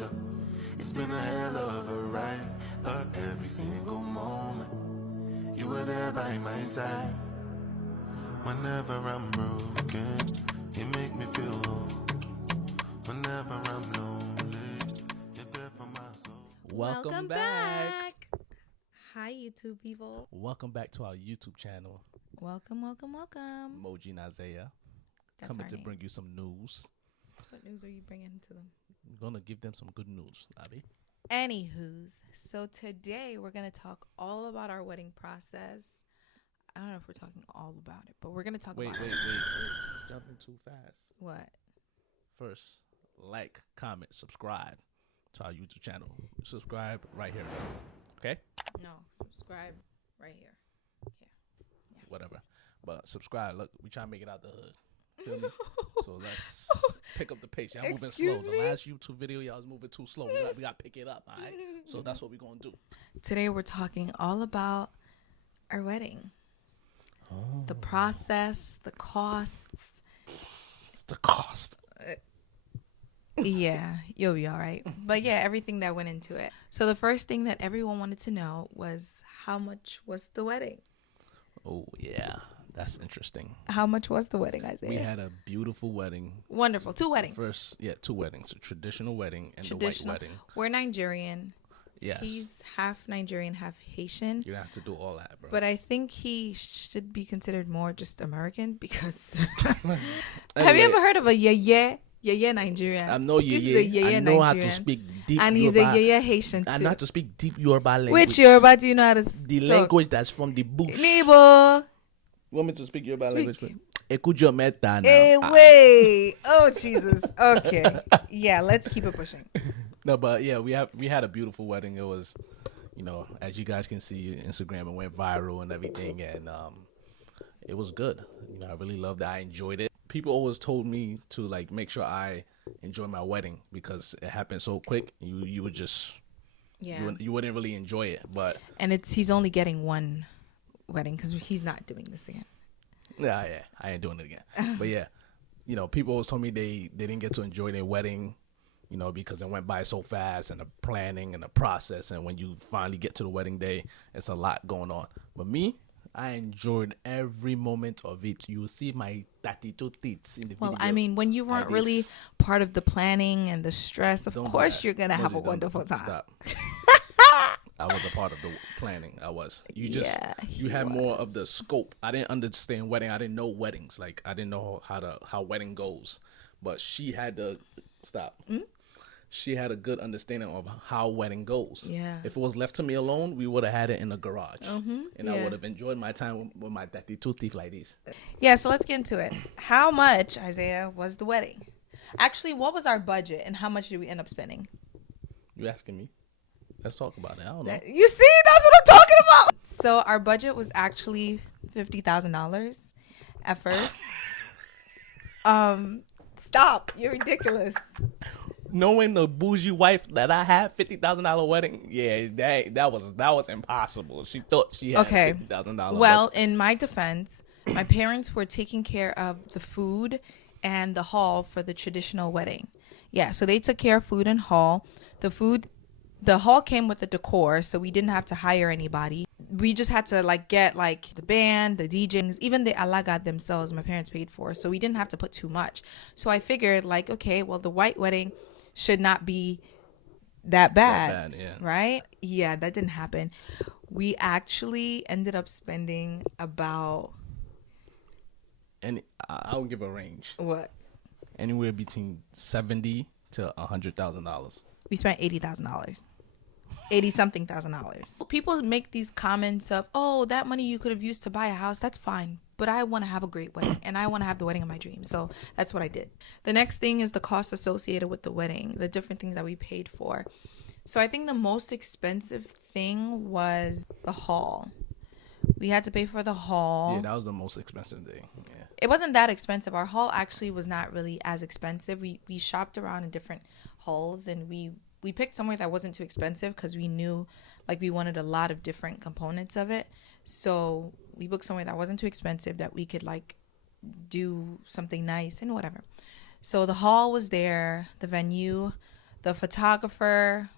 closer. It's been a hell of a ride, but every single moment you were there by my side. Whenever I'm broken, you make me feel whole. Whenever I'm lonely, you're there for my soul. Welcome back. Hi, YouTube people. Welcome back to our YouTube channel, Welcome. Moji&Isaiah, That's coming our to bring names. you some news. What news are you bringing to them? I'm gonna give them some good news, Abby. Anywho's, so today we're going to talk all about our wedding process. I don't know if we're talking all about it, but we're going to talk Wait, about jumping too fast. What? First, like, comment, subscribe to our YouTube channel. Subscribe right here, okay? No, subscribe right here. Whatever, but subscribe. Look, we trying to make it out the hood. Feel me? So let's pick up the pace. Y'all moving slow. Excuse me? The last YouTube video, y'all was moving too slow. We got to pick it up, all right? So that's what we're going to do. Today we're talking all about our wedding. Oh. The process, the costs. The cost. Yeah, you'll be all right. But yeah, everything that went into it. So the first thing that everyone wanted to know was how much was the wedding? Oh, yeah. That's interesting. How much was the wedding, Isaiah? We had a beautiful wedding. Wonderful. 2 weddings. Two weddings. A traditional wedding and Traditional. the white wedding. We're Nigerian. Yes. He's half Nigerian, half Haitian. You have to do all that, bro. But I think he should be considered more just American because... Anyway, Have you ever heard of a yeye Nigerian? I know This is a yeye I know how to Nigerian. speak deep And he's a Yoruba. yeye Haitian too. I know how to speak deep Yoruba language. Which Yoruba do you know how to The talk? language that's from the bush. Nebo. You want me to speak Yoruba Speak. language? Ekujo meta now. Hey, wait. Oh, Jesus. Okay. Yeah, let's keep it pushing. No, but yeah, we had a beautiful wedding. It was, as you guys can see, Instagram, it went viral and everything, and it was good. I really loved it. I enjoyed it. People always told me to make sure I enjoy my wedding because it happened so quick. You would just you wouldn't really enjoy it, but And he's only getting one wedding because he's not doing this again. yeah, I ain't doing it again. But yeah, people always told me they didn't get to enjoy their wedding, because it went by so fast and the planning and the process. And when you finally get to the wedding day, it's a lot going on. But me, I enjoyed every moment of it. You will see my 32 teeth in the video. Well, I mean, when you weren't really part of the planning and the stress, of course you're going to have a wonderful time. Stop. I was a part of the planning. I was. You had more of the scope. I didn't understand wedding. I didn't know weddings. I didn't know how wedding goes. But she had to stop. Mm-hmm. She had a good understanding of how wedding goes. Yeah. If it was left to me alone, we would have had it in the garage. Mm-hmm. And I would have enjoyed my time with my 32 teeth like this. Yeah, so let's get into it. How much, Isaiah, was the wedding? Actually, what was our budget and how much did we end up spending? You asking me? Let's talk about it. I don't know. You see, that's what I'm talking about. So our budget was actually $50,000 at first. Stop! You're ridiculous. Knowing the bougie wife that I had, $50,000 wedding, yeah, that was impossible. She thought she had $50,000. Well, in my defense, my parents were taking care of the food and the hall for the traditional wedding. Yeah, so they took care of food and hall. The hall came with the decor, so we didn't have to hire anybody. We just had to get the band, the DJs, even the alaga themselves, my parents paid for. So we didn't have to put too much. So I figured okay, well, the white wedding should not be that bad, right? Yeah, that didn't happen. We actually ended up spending about... And I'll give a range. What? Anywhere between $70,000 to $100,000. We spent $80,000. $80-something thousand. People make these comments of, oh, that money you could have used to buy a house. That's fine. But I want to have a great wedding and I want to have the wedding of my dreams. So that's what I did. The next thing is the cost associated with the wedding, the different things that we paid for. So I think the most expensive thing was the hall. We had to pay for the hall. Yeah, that was the most expensive thing. Yeah. It wasn't that expensive. Our hall actually was not really as expensive. We shopped around in different halls and we picked somewhere that wasn't too expensive because we knew we wanted a lot of different components of it. So we booked somewhere that wasn't too expensive that we could do something nice and whatever. So the hall was there, the venue, The photographer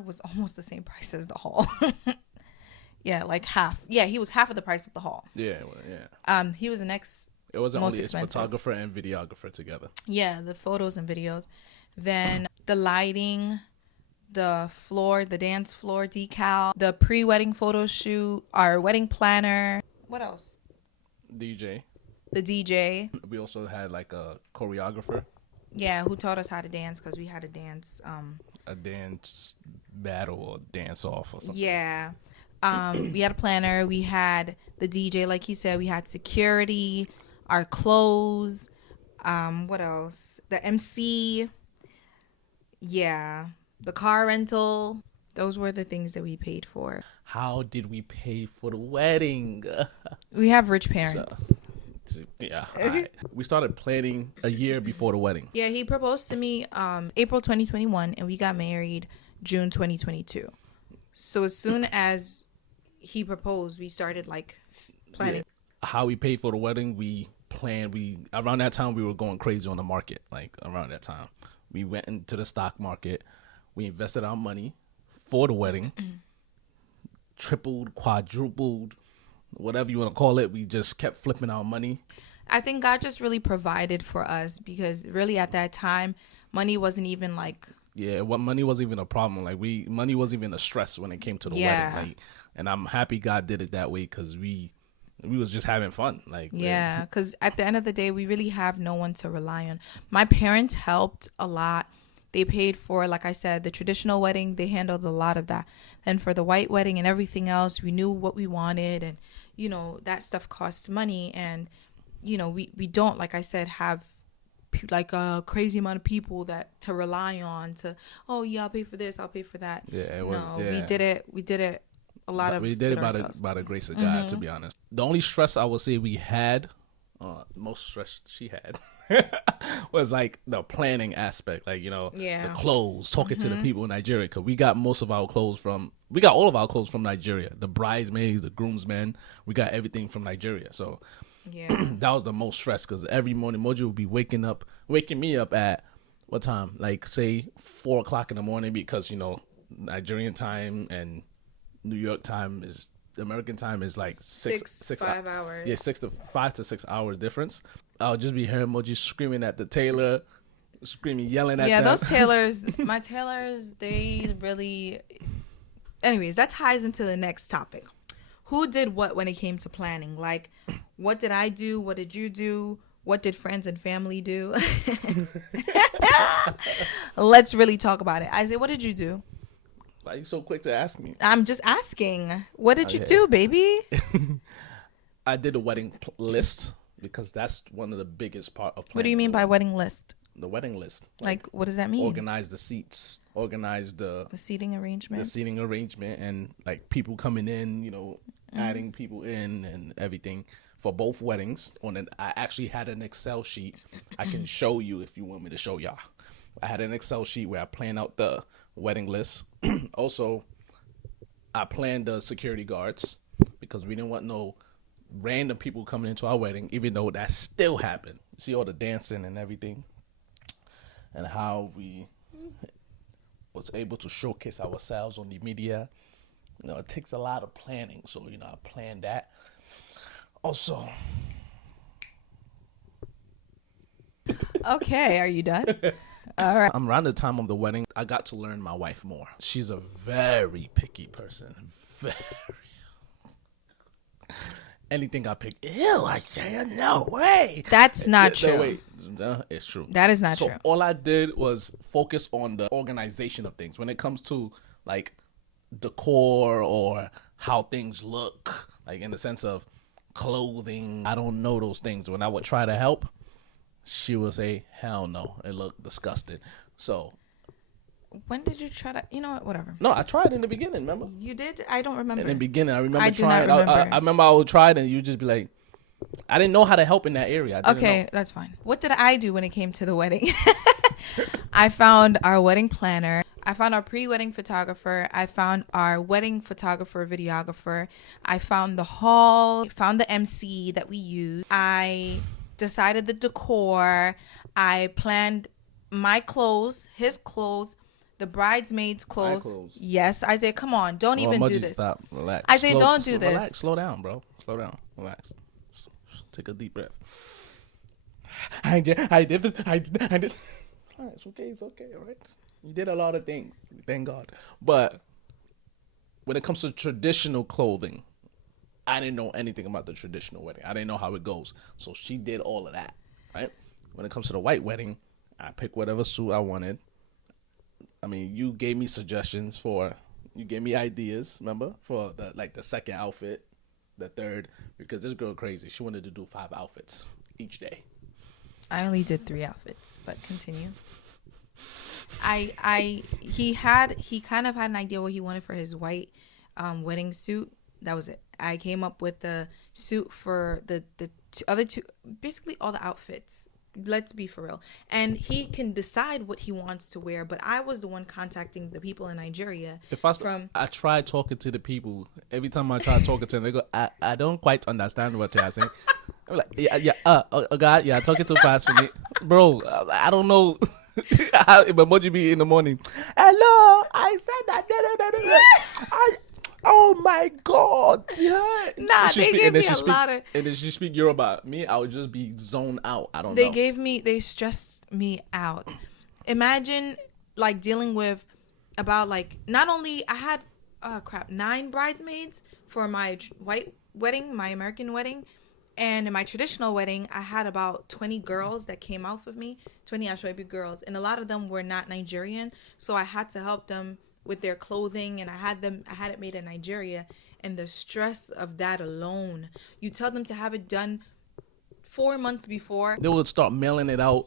was almost the same price as the hall. Yeah, like half. Yeah, he was half of the price of the hall. Yeah, well, yeah. He was the next. It wasn't most only expensive. photographer and videographer together. Yeah, the photos and videos. Then the lighting, the floor, the dance floor decal, the pre-wedding photo shoot, our wedding planner. What else? DJ. The DJ. We also had like a choreographer. Yeah, who taught us how to dance because we had to dance. A dance battle or dance off or something. Yeah. We had a planner. We had the DJ, like he said. We had security, our clothes. What else? The MC. Yeah. The car rental. Those were the things that we paid for. How did we pay for the wedding? We have rich parents. Yeah. Right. We started planning a year before the wedding. Yeah, he proposed to me April 2021, and we got married June 2022. So as soon as he proposed, we started like planning. Yeah. How we paid for the wedding, we planned. Around that time we were going crazy on the market. Like around that time, we went into the stock market. We invested our money for the wedding. Tripled, quadrupled, whatever you want to call it. We just kept flipping our money. I think God just really provided for us because really at that time, money wasn't even like. Yeah, money wasn't even a problem. Like money wasn't even a stress when it came to the wedding. Like, and I'm happy God did it that way because we was just having fun. Like, yeah, because at the end of the day, we really have no one to rely on. My parents helped a lot. They paid for, like I said, the traditional wedding. They handled a lot of that. Then for the white wedding and everything else, we knew what we wanted, and that stuff costs money. And we don't, like I said, have like a crazy amount of people that to rely on to. Oh yeah, I'll pay for this. I'll pay for that. Yeah, we did it. We did it. We did it by the grace of God, to be honest. The only stress I would say we had, most stress she had, was like the planning aspect. Like, the clothes, talking to the people in Nigeria. Because we got all of our clothes from Nigeria. The bridesmaids, the groomsmen, we got everything from Nigeria. So that was the most stress because every morning Moji would be waking me up at what time? Like say 4 o'clock in the morning because, Nigerian time and New York time American time is like 5 hours. Yeah, 5 to 6 hours difference. I'll just be hearing Moji screaming at the tailor, yelling at them. Yeah, those tailors, my tailors, they really. Anyways, that ties into the next topic. Who did what when it came to planning? Like, what did I do? What did you do? What did friends and family do? Let's really talk about it. Isaiah, what did you do? Why are you so quick to ask me? I'm just asking. What did you do, baby? I did a wedding list because that's one of the biggest part of planning. What do you mean by wedding list? The wedding list. Like what does that mean? Organize the seats. Organize the seating arrangement. The seating arrangement and like people coming in, adding people in and everything for both weddings. I actually had an Excel sheet. I can show you if you want me to show y'all. I had an Excel sheet where I planned out the wedding list. Also, I planned the security guards because we didn't want no random people coming into our wedding, even though that still happened. See all the dancing and everything and how we was able to showcase ourselves on the media. It takes a lot of planning. So, I planned that. Also. Okay, are you done? All right. Around the time of the wedding, I got to learn my wife more. She's a very picky person. Very. Anything I pick, ew, Isaiah, no way. That's not true. No, wait, it's true. That is not true. So all I did was focus on the organization of things. When it comes to like decor or how things look, like in the sense of clothing, I don't know those things. When I would try to help, she would say, hell no, it looked disgusting. So when did you try to, whatever. No, I tried in the beginning, remember? You did? I don't remember. In the beginning, I remember I trying. do not remember. I remember I would try it and you'd just be like, I didn't know how to help in that area. Okay, that's fine. What did I do when it came to the wedding? I found our wedding planner. I found our pre-wedding photographer. I found our wedding photographer, videographer. I found the hall. I found the MC that we used. I decided the decor. I planned my clothes, his clothes, the bridesmaids' clothes. clothes. Yes, Isaiah, come on. Don't even do this. Stop. Relax. Isaiah, don't do this. Relax. Slow down, bro. Slow down. Relax. Take a deep breath. I did. It's okay. It's okay. All right. You did a lot of things. Thank God. But when it comes to traditional clothing, I didn't know anything about the traditional wedding. I didn't know how it goes. So she did all of that, right? When it comes to the white wedding, I picked whatever suit I wanted. I mean, you gave me suggestions you gave me ideas, remember? For the second outfit, the third, because this girl crazy. She wanted to do 5 outfits each day. I only did 3 outfits, but continue. He kind of had an idea what he wanted for his white wedding suit. That was it. I came up with the suit for the other 2, basically all the outfits. Let's be for real. And he can decide what he wants to wear, but I was the one contacting the people in Nigeria. I try talking to the people. Every time I try talking to them, they go, I don't quite understand what you're saying. I'm like, God, you're talking too fast for me. Bro, I don't know. Moji be in the morning. Hello, I said that. Oh my God! Yeah. Nah, they gave me a lot of. And then she speak Yoruba. Me, I would just be zoned out. I don't know. They stressed me out. Imagine like dealing with about not only I had 9 bridesmaids for my white wedding, my American wedding, and in my traditional wedding, I had about 20 girls that came out with me, 20 Ashwebi girls, and a lot of them were not Nigerian, so I had to help them with their clothing, and I had it made in Nigeria, and the stress of that alone. You tell them to have it done 4 months before. They would start mailing it out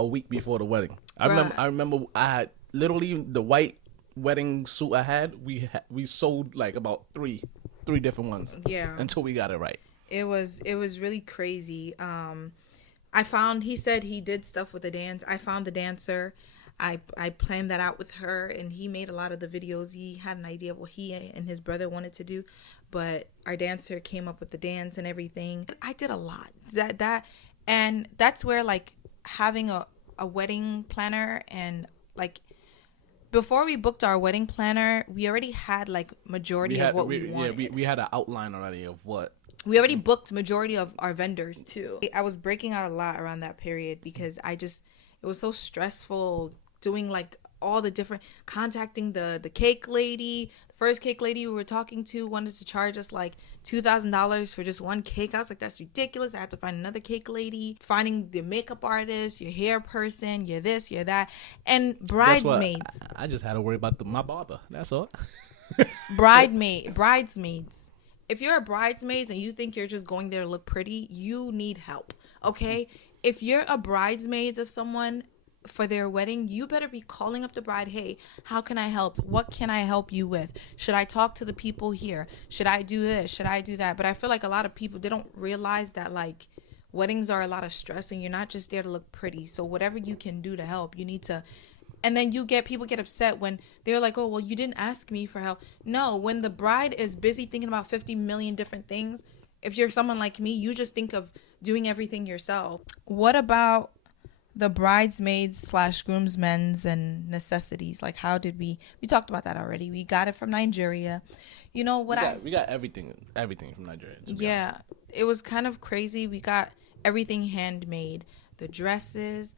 a week before the wedding. I remember I had literally the white wedding suit I had. We sold about three different ones. Yeah. Until we got it right. It was really crazy. He said he did stuff with the dance. I found the dancer. I planned that out with her, and he made a lot of the videos. He had an idea of what he and his brother wanted to do, but our dancer came up with the dance and everything. I did a lot. And that's where having a wedding planner and before we booked our wedding planner, we already had majority of what we wanted. Yeah, we had an outline already of what. We already booked majority of our vendors too. I was breaking out a lot around that period because it was so stressful doing all the different, contacting the cake lady. The first cake lady we were talking to wanted to charge us $2,000 for just one cake. I was like, that's ridiculous. I had to find another cake lady, finding the makeup artist, your hair person, you're this, you're that, and bridesmaids. I just had to worry about my barber. That's all. Bridesmaids. If you're a bridesmaid and you think you're just going there to look pretty, you need help. Okay? If you're a bridesmaid of someone for their wedding, you better be calling up the bride. Hey, how can I help? What can I help you with? Should I talk to the people here? Should I do this? Should I do that? But I feel like a lot of people, they don't realize that weddings are a lot of stress and you're not just there to look pretty. So whatever you can do to help, you need to. And then people get upset when they're like, oh, well, you didn't ask me for help. No, when the bride is busy thinking about 50 million different things, if you're someone like me, you just think of doing everything yourself. What about the bridesmaids / groomsmen's and necessities? How did we talked about that already. We got it from Nigeria. You know what we got everything from Nigeria. Yeah, it was kind of crazy. We got everything handmade. The dresses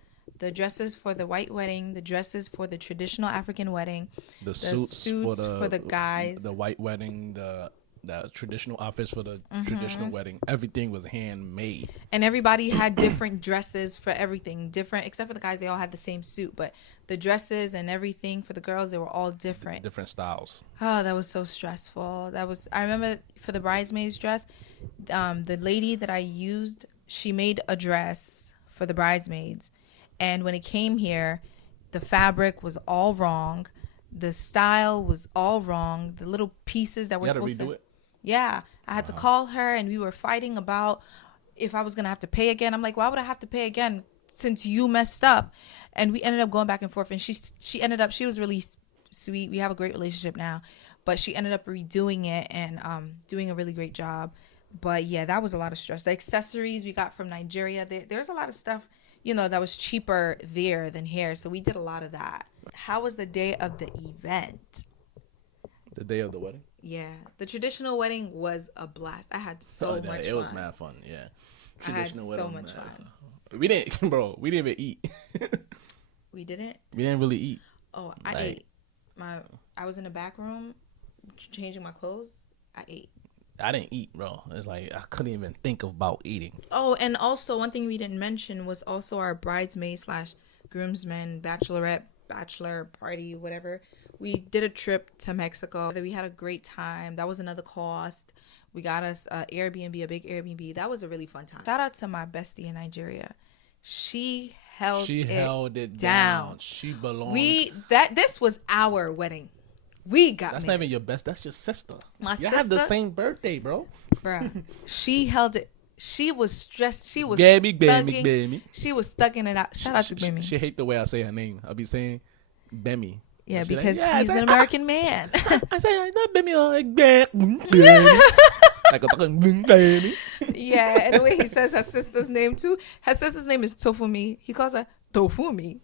for the white wedding, the dresses for the traditional African wedding, the suits for the guys, the white wedding, the traditional outfits for the traditional wedding. Everything was handmade. And everybody had different dresses for everything. Different, except for the guys, they all had the same suit. But the dresses and everything for the girls, they were all different. Different styles. Oh, that was so stressful. I remember for the bridesmaid's dress, the lady that I used, she made a dress for the bridesmaids. And when it came here, the fabric was all wrong. The style was all wrong. The little pieces that were supposed to... it? Yeah. I had to call her, and we were fighting about if I was going to have to pay again. I'm like, why would I have to pay again since you messed up? And we ended up going back and forth. And she was really sweet. We have a great relationship now. But she ended up redoing it and doing a really great job. But yeah, that was a lot of stress. The accessories we got from Nigeria. There's a lot of stuff. that was cheaper there than here. So we did a lot of that. How was the day of the event? The day of the wedding? Yeah. The traditional wedding was a blast. I had so much fun. It was mad fun, yeah. Traditional wedding, so much fun. We didn't even eat. We didn't? We didn't really eat. Oh, I ate. I was in the back room changing my clothes. I ate. I didn't eat, bro. It's like I couldn't even think about eating. Oh, and also one thing we didn't mention was also our bridesmaid / groomsmen, bachelorette, bachelor party, whatever. We did a trip to Mexico. We had a great time. That was another cost. We got us a big Airbnb. That was a really fun time. Shout out to my bestie in Nigeria. She held it down. She belonged. This was our wedding. We got That's married. not even your best. That's your sister. My sister. You have the same birthday, bro. Bruh. She held it. She was stressed. She was Bemi. She was stuck in it out. Shout out to Bemi. She hate the way I say her name. I'll be saying Bemi. Yeah, because he's an American man. I say I not Bemi like Bemi. Like a fucking Bemi. Yeah, and the way he says her sister's name too. Her sister's name is Tofumi. He calls her Tofumi.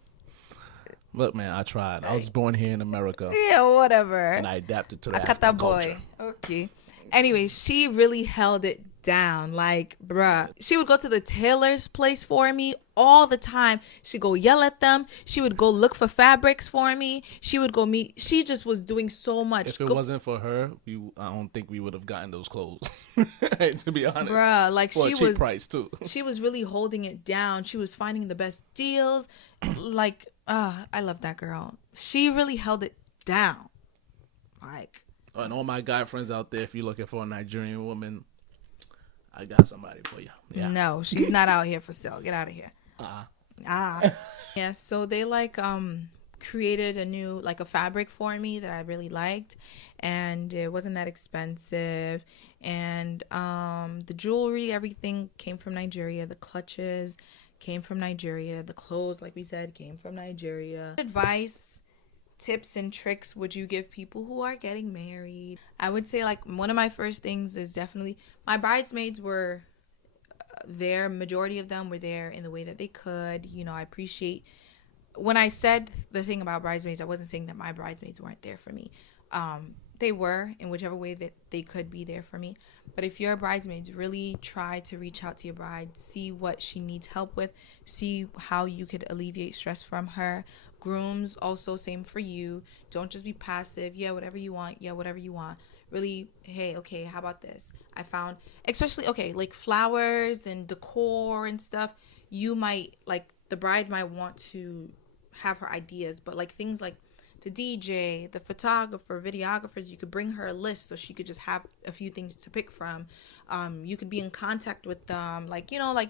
Look, man, I tried. I was born here in America. Yeah, whatever. And I adapted to the Akata African boy. culture. Okay. Anyway, she really held it down. Like, bruh. She would go to the tailor's place for me all the time. She'd go yell at them. She would go look for fabrics for me. She would go meet. She just was doing so much. If it wasn't for her, I don't think we would have gotten those clothes. To be honest. Bruh, like for a cheap price too. She was really holding it down. She was finding the best deals. Like, I love that girl. She really held it down. Like. And all my guy friends out there, if you're looking for a Nigerian woman, I got somebody for you. Yeah. No, she's not out here for sale. Get out of here. Yeah, so they created a new a fabric for me that I really liked, and it wasn't that expensive, and the jewelry, everything came from Nigeria. The clutches came from Nigeria. The clothes, like we said, came from Nigeria. Advice, tips, and tricks would you give people who are getting married? I would say one of my first things is definitely my bridesmaids were there. Majority of them were there in the way that they could. I appreciate when I said the thing about bridesmaids, I wasn't saying that my bridesmaids weren't there for me. They were in whichever way that they could be there for me. But if you're a bridesmaid, really try to reach out to your bride, see what she needs help with, see how you could alleviate stress from her. Grooms, also same for you. Don't just be passive. Yeah, whatever you want. Yeah, whatever you want. Really, hey, okay, how about this? I found, especially, flowers and decor and stuff. You might, the bride might want to have her ideas, but things like the DJ, the photographer, videographers, you could bring her a list so she could just have a few things to pick from. You could be in contact with them,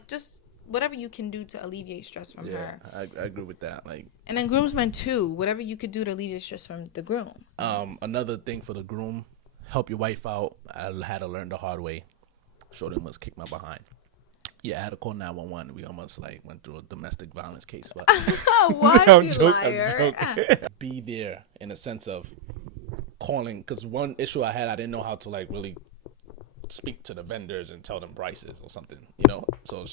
just whatever you can do to alleviate stress from her. I agree with that. And then groomsmen too, whatever you could do to alleviate stress from the groom. Another thing for the groom, help your wife out. I had to learn the hard way. Shorty must kick my behind. Yeah, I had to call 911. We almost went through a domestic violence case. But what? I'm you joking, liar. I'm joking. Be there in a sense of calling, because one issue I had, I didn't know how to really speak to the vendors and tell them prices or something, So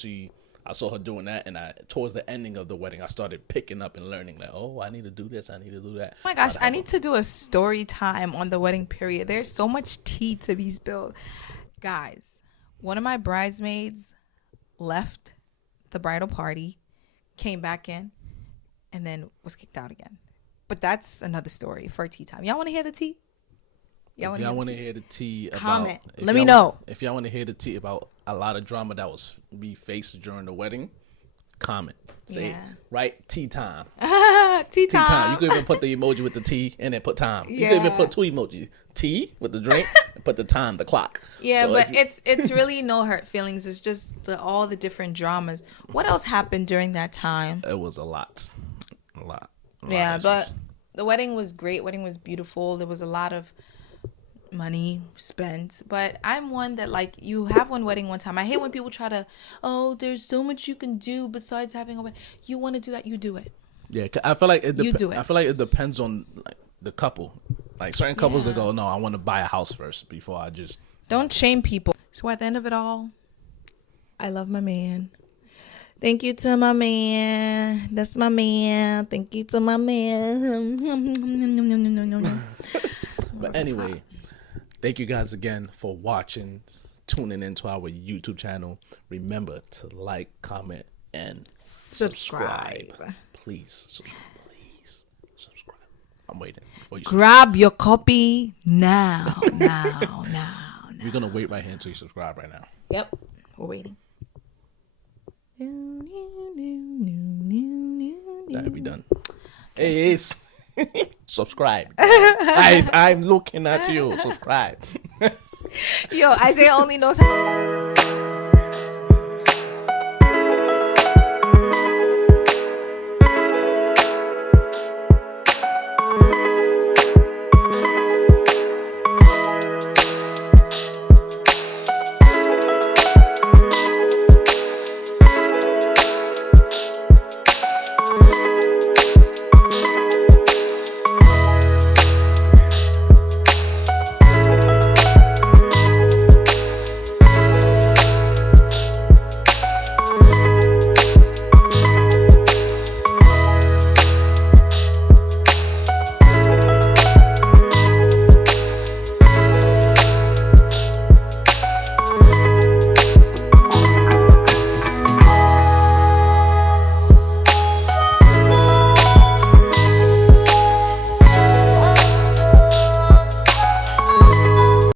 I saw her doing that, and towards the ending of the wedding, I started picking up and learning I need to do this, I need to do that. Oh my gosh, I need to do a story time on the wedding period. There's so much tea to be spilled. Guys, one of my bridesmaids left the bridal party, came back in, and then was kicked out again. But that's another story for tea time. Y'all want to hear the tea? If y'all want to hear the tea about, comment. Let me know. If y'all want to hear the tea about a lot of drama that was faced during the wedding, comment. Say, right, tea time. Tea time. You could even put the emoji with the tea and then put time. Yeah. You could even put two emojis. Tea with the drink and put the time, the clock. Yeah, so but it's really no hurt feelings. It's just all the different dramas. What else happened during that time? It was a lot. A lot yeah, but the wedding was great. Wedding was beautiful. There was a lot of money spent, but I'm one that you have one wedding one time. I hate when people try to, there's so much you can do besides having a wedding. You want to do that, you do it. Yeah, I feel like you do it. I feel like it depends on the couple. Certain couples that go, no, I want to buy a house first before I just. Don't shame people. So at the end of it all, I love my man. Thank you to my man. That's my man. Thank you to my man. But anyway, thank you guys again for watching, tuning into our YouTube channel. Remember to like, comment, and subscribe. Please subscribe. I'm waiting for you. Grab your copy now. Now. We're gonna wait right here until you subscribe right now. Yep, we're waiting. That'll be done. Hey, subscribe. I'm looking at you. Subscribe. Yo, Isaiah only knows how.